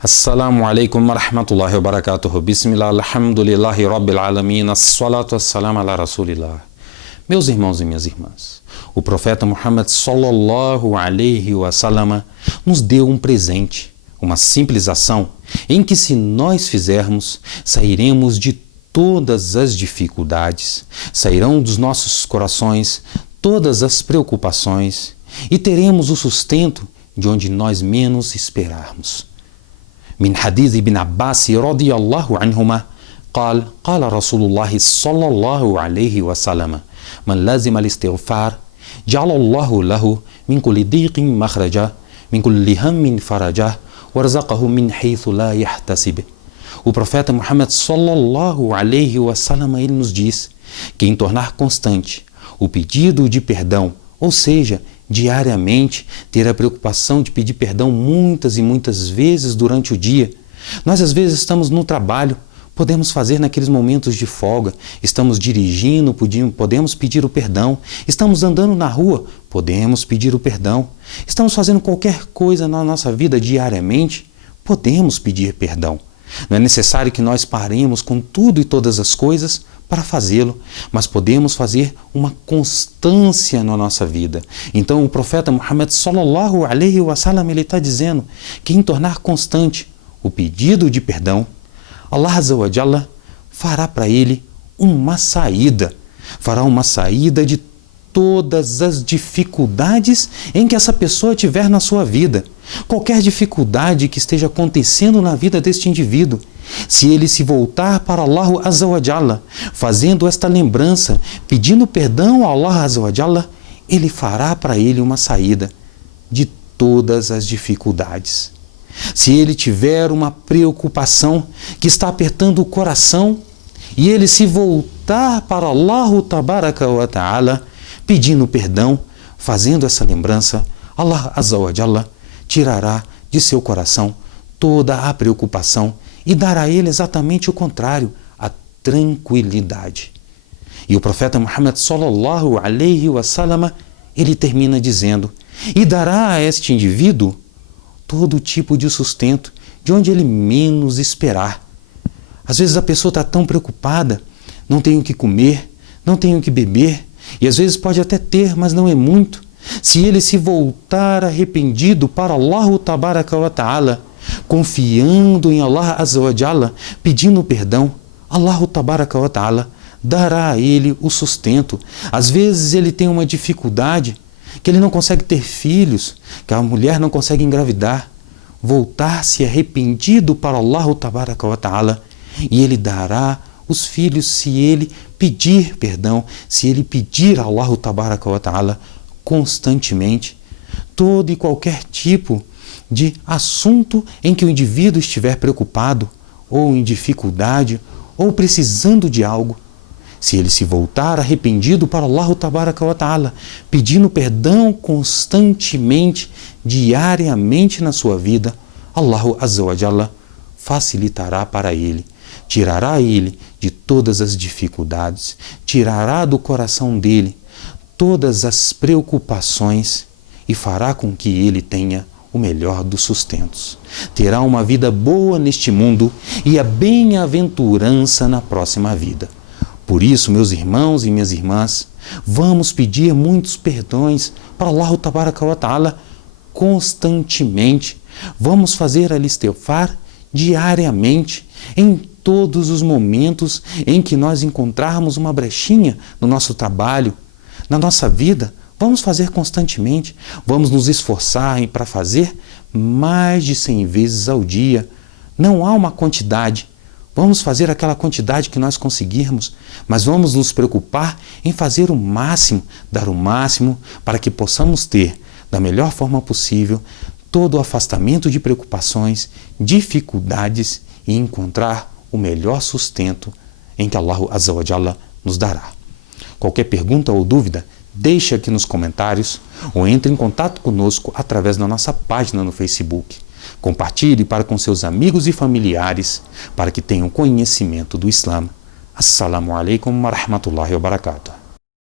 Assalamu alaikum wa rahmatullahi wa barakatuh. Bismillah, alhamdulillahi rabbil alamin, as-salatu as-salam ala rasulillah. Meus irmãos e minhas irmãs, o profeta Muhammad sallallahu alaihi wa sallam nos deu um presente, uma simples ação, em que se nós fizermos, sairemos de todas as dificuldades, sairão dos nossos corações todas as preocupações e teremos o sustento de onde nós menos esperarmos. من حديث ابن عباس رضي الله عنهما قال رسول الله صلى الله عليه وسلم من لازم الاستغفار جعل الله له من كل ضيق مخرجا من كل هم فرجا ورزقه من حيث لا يحتسب. O profeta Muhammad sallallahu alaihi wasallam, ele nos diz: quem tornar constante o pedido de perdão, ou seja, diariamente ter a preocupação de pedir perdão muitas e muitas vezes durante o dia. Nós às vezes estamos no trabalho, podemos fazer naqueles momentos de folga, estamos dirigindo, podemos pedir o perdão, estamos andando na rua, podemos pedir o perdão, estamos fazendo qualquer coisa na nossa vida diariamente, podemos pedir perdão. Não é necessário que nós paremos com tudo e todas as coisas para fazê-lo, mas podemos fazer uma constância na nossa vida. Então o profeta Muhammad sallallahu alaihi wasallam, ele está dizendo: quem tornar constante o pedido de perdão, Allah Azza wa Jalla fará para ele uma saída, fará uma saída de todas as dificuldades em que essa pessoa tiver na sua vida. Qualquer dificuldade que esteja acontecendo na vida deste indivíduo, se ele se voltar para Allah Azza wa Jalla, fazendo esta lembrança, pedindo perdão a Allah Azza wa Jalla, ele fará para ele uma saída de todas as dificuldades. Se ele tiver uma preocupação que está apertando o coração e ele se voltar para Allah Tabaraka wa Ta'ala, pedindo perdão, fazendo essa lembrança, Allah Azza wa Jalla tirará de seu coração toda a preocupação e dará a ele exatamente o contrário, a tranquilidade. E o profeta Muhammad sallallahu alaihi wasallam, ele termina dizendo: e dará a este indivíduo todo tipo de sustento, de onde ele menos esperar. Às vezes a pessoa está tão preocupada, não tem o que comer, não tem o que beber, e às vezes pode até ter, mas não é muito. Se ele se voltar arrependido para Allah Tabaraka wa Ta'ala, confiando em Allah Azza wa Jalla, pedindo perdão, Allah Tabaraka wa Ta'ala dará a ele o sustento. Às vezes ele tem uma dificuldade, que ele não consegue ter filhos, que a mulher não consegue engravidar. Voltar-se arrependido para Allah Tabaraka wa Ta'ala, e ele dará os filhos se ele pedir perdão, se ele pedir a Allah Tabaraka wa Ta'ala constantemente. Todo e qualquer tipo de assunto em que o indivíduo estiver preocupado, ou em dificuldade, ou precisando de algo, se ele se voltar arrependido para Allah Tabaraka wa Ta'ala, pedindo perdão constantemente, diariamente na sua vida, Allah Azza wa Jalla facilitará para ele, tirará ele de todas as dificuldades, tirará do coração dele todas as preocupações e fará com que ele tenha o melhor dos sustentos. Terá uma vida boa neste mundo e a bem-aventurança na próxima vida. Por isso, meus irmãos e minhas irmãs, vamos pedir muitos perdões para Allah Tabaraka wa Ta'ala constantemente. Vamos fazer al-istighfar diariamente, em todos os momentos em que nós encontrarmos uma brechinha no nosso trabalho, na nossa vida. Vamos fazer constantemente, vamos nos esforçar para fazer mais de 100 vezes ao dia. Não há uma quantidade, vamos fazer aquela quantidade que nós conseguirmos, mas vamos nos preocupar em fazer o máximo, dar o máximo para que possamos ter, da melhor forma possível, todo o afastamento de preocupações, dificuldades e encontrar o melhor sustento em que Allah Azza wa Jalla nos dará. Qualquer pergunta ou dúvida, deixe aqui nos comentários ou entre em contato conosco através da nossa página no Facebook. Compartilhe para com seus amigos e familiares para que tenham conhecimento do Islã. Assalamu alaikum wa rahmatullahi wa barakatuh.